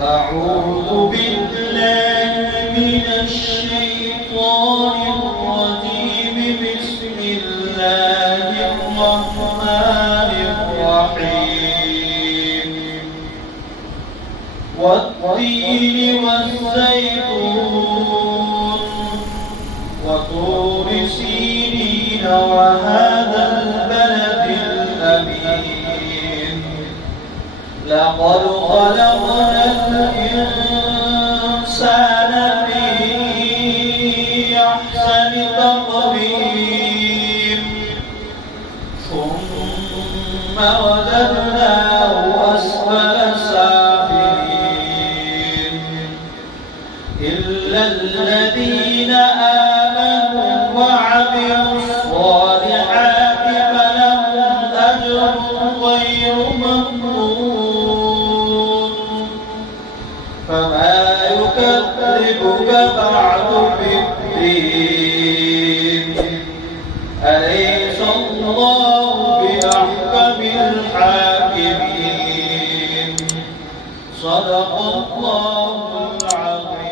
أعوذ بالله من الشيطان الرجيم. بسم الله الرحمن الرحيم. والتين والزيتون وطور سينين وهذا البلد الأمين. لقد خلقنا الإنسان في أحسن تقويم ثم رددناه أسفل سافلين إلا الذين آمنوا وعملوا الصالحات فلهم أجر غير ممنون. فما يكذبك بعد بالدين. أليس الله بأحكم الحاكمين. صدق الله العظيم.